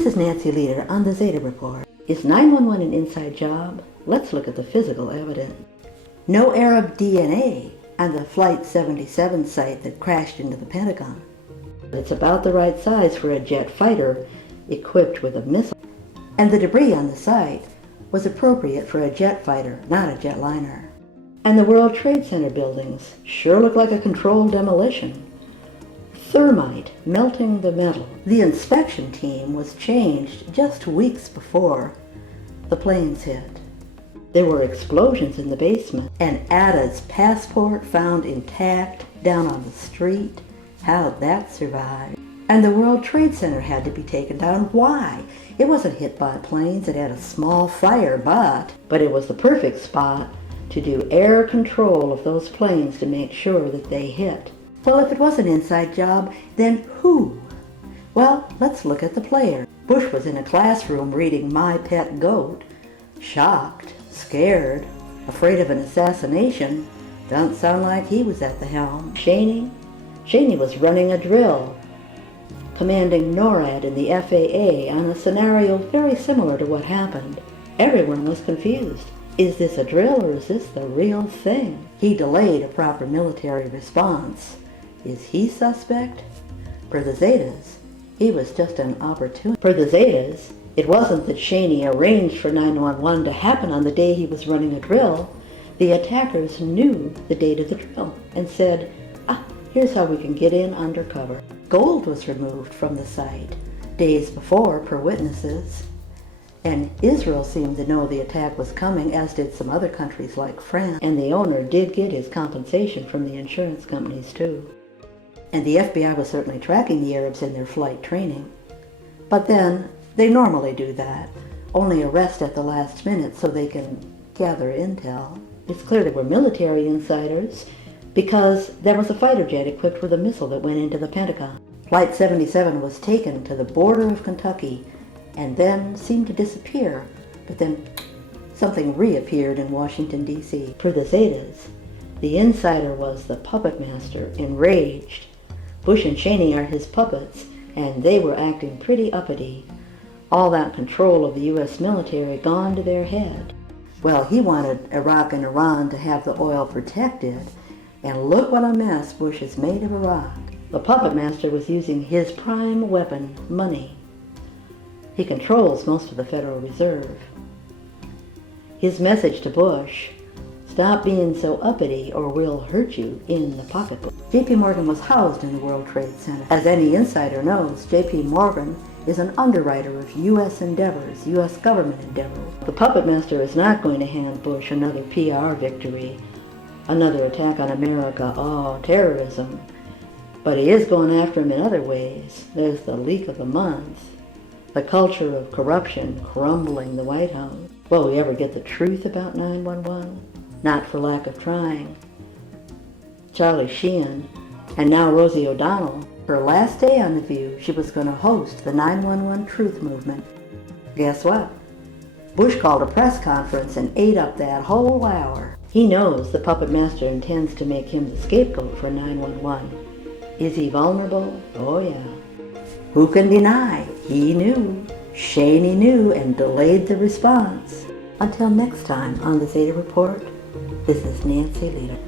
This is Nancy Lieder on the Zeta Report. Is 911 an inside job? Let's look at the physical evidence. No Arab DNA on the Flight 77 site that crashed into the Pentagon. It's about the right size for a jet fighter equipped with a missile. And the debris on the site was appropriate for a jet fighter, not a jetliner. And the World Trade Center buildings sure look like a controlled demolition. Thermite melting the metal. The inspection team was changed just weeks before the planes hit. There were explosions in the basement, and Ada's passport found intact down on the street. How'd that survive? And the World Trade Center had to be taken down. Why? It wasn't hit by planes. It had a small fire, but it was the perfect spot to do air control of those planes to make sure that they hit. Well, if it was an inside job, then who? Well, let's look at the player. Bush was in a classroom reading My Pet Goat. Shocked, scared, afraid of an assassination. Don't sound like he was at the helm. Cheney was running a drill, commanding NORAD and the FAA on a scenario very similar to what happened. Everyone was confused. Is this a drill or is this the real thing? He delayed a proper military response. Is he suspect? For the Zetas, he was just an opportunity. For the Zetas, it wasn't that Cheney arranged for 911 to happen on the day he was running a drill. The attackers knew the date of the drill and said, here's how we can get in undercover. Gold was removed from the site days before per witnesses. And Israel seemed to know the attack was coming, as did some other countries like France. And the owner did get his compensation from the insurance companies too. And the FBI was certainly tracking the Arabs in their flight training. But then, they normally do that. Only arrest at the last minute so they can gather intel. It's clear they were military insiders because there was a fighter jet equipped with a missile that went into the Pentagon. Flight 77 was taken to the border of Kentucky and then seemed to disappear, but then something reappeared in Washington, D.C. For the Zetas, the insider was the puppet master, enraged. Bush and Cheney are his puppets, and they were acting pretty uppity. All that control of the U.S. military gone to their head. Well, he wanted Iraq and Iran to have the oil protected, and look what a mess Bush has made of Iraq. The puppet master was using his prime weapon, money. He controls most of the Federal Reserve. His message to Bush: stop being so uppity or we'll hurt you in the pocketbook. J.P. Morgan was housed in the World Trade Center. As any insider knows, J.P. Morgan is an underwriter of U.S. endeavors, U.S. government endeavors. The puppet master is not going to hand Bush another PR victory, another attack on America, terrorism. But he is going after him in other ways. There's the leak of the month, the culture of corruption crumbling the White House. Will we ever get the truth about 911? Not for lack of trying. Charlie Sheehan, and now Rosie O'Donnell, her last day on The View, she was going to host the 911 Truth Movement. Guess what? Bush called a press conference and ate up that whole hour. He knows the puppet master intends to make him the scapegoat for 911. Is he vulnerable? Oh yeah. Who can deny? He knew. Cheney knew and delayed the response. Until next time on the Zeta Report, this is Nancy Lieder.